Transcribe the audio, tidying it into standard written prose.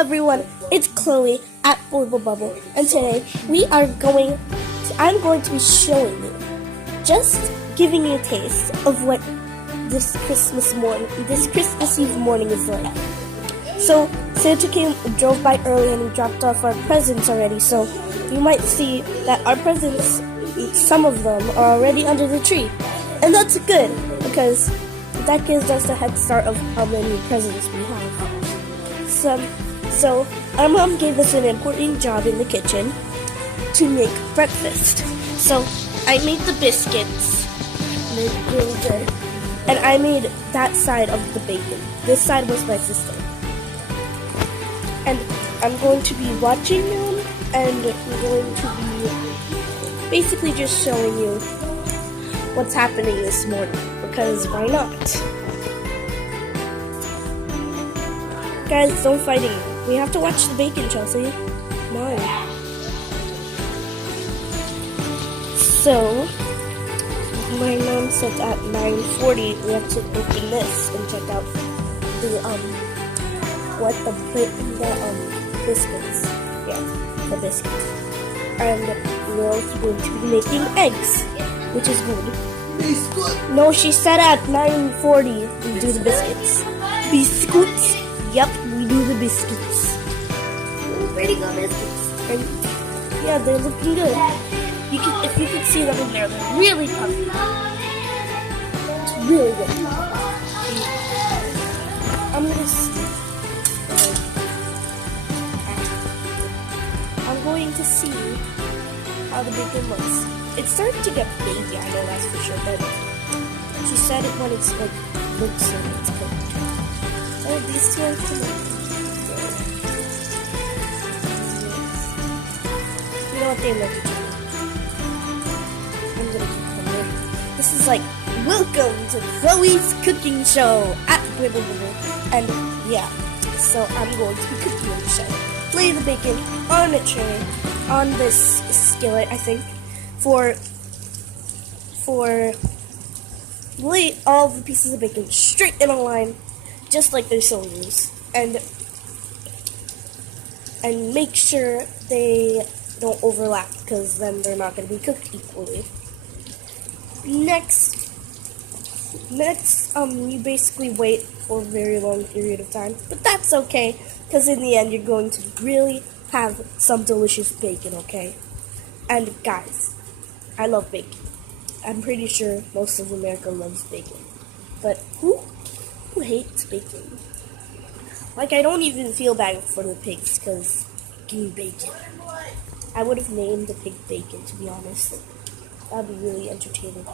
everyone, it's Chloe at Foible Bubble, and today I'm going to be showing you, just giving you a taste of what this Christmas Eve morning is like. So Santa drove by early and he dropped off our presents already, so you might see that our presents, some of them are already under the tree. And that's good, because that gives us a head start of how many presents we have. So our mom gave us an important job in the kitchen to make breakfast. So I made the biscuits, they're really good, and I made that side of the bacon. This side was my sister. And I'm going to be watching them, and we're going to be basically just showing you what's happening this morning, because why not? Guys, don't fight it. We have to watch the bacon, Chelsea. Come on. So, my mom said at 9:40 we have to open this and check out the biscuits. Yeah, the biscuits. And we're also going to be making eggs, which is good. No, she said at 9:40 we do the biscuits. Biscuits? Yep, we do the biscuits. Pretty good biscuits. And yeah, they're looking good. If you can see them in there, they're really puffy. It's really good. I'm going to see how the bacon looks. It's starting to get baby, I know that's for sure, but she said it when it's like looks like it's cooked. Oh, these two are together. You know what, they look at. I'm gonna keep them there. This is like, welcome to Chloe's cooking show at Foible Bubble. And yeah, so I'm going to be cooking on the show. Lay the bacon on a tray, on this skillet, I think, lay all the pieces of bacon straight in a line, just like they're cylinders, and make sure they don't overlap, because then they're not going to be cooked equally. Next, you basically wait for a very long period of time, but that's okay, because in the end, you're going to really have some delicious bacon, okay? And guys, I love bacon. I'm pretty sure most of America loves bacon, but who hates bacon? Like, I don't even feel bad for the pigs, because give me bacon. I would have named the pig Bacon, to be honest. That would be really entertaining.